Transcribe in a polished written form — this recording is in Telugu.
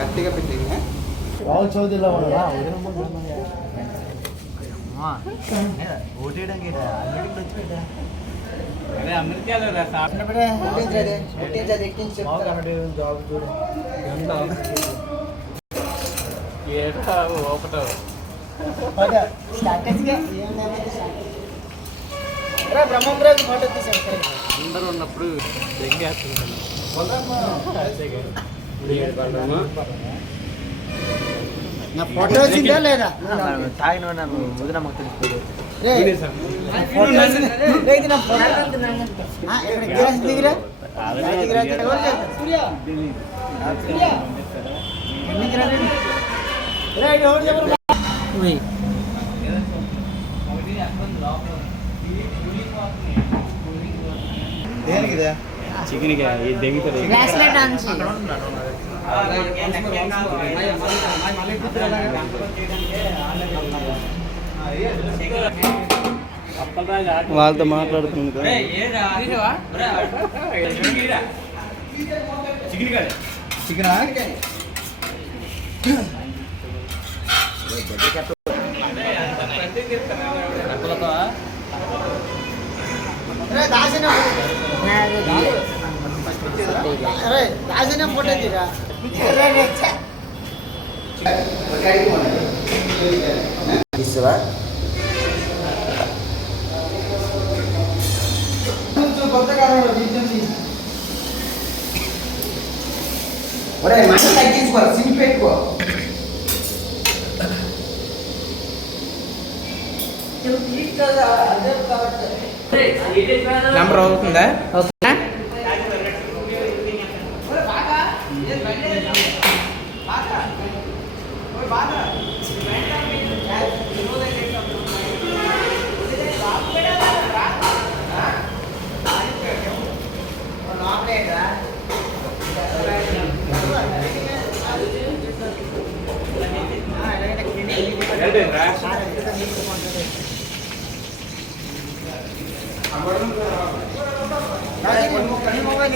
గట్టిగా పెట్టింది చౌదరిలో బ్రహ్మరాజు ఫోటో తీసాను అందరూ ఉన్నప్పుడు నా ఫోటో వచ్చిందా లేదా తాగిన వదిన మాకు తెలిసిపోయింది దిగిరా దేనికిదా చికెన్ దెంగుతుంది వాళ్ళతో మాట్లాడుతుంది కదా చికెనా రాజనే ఫోటో తీరా ఇస్తావా కొత్త కాలంలో ఒరే మంట తగ్గించుకో సింక్ పెట్టుకో నెంబర్ అవుతుందా मोबाइल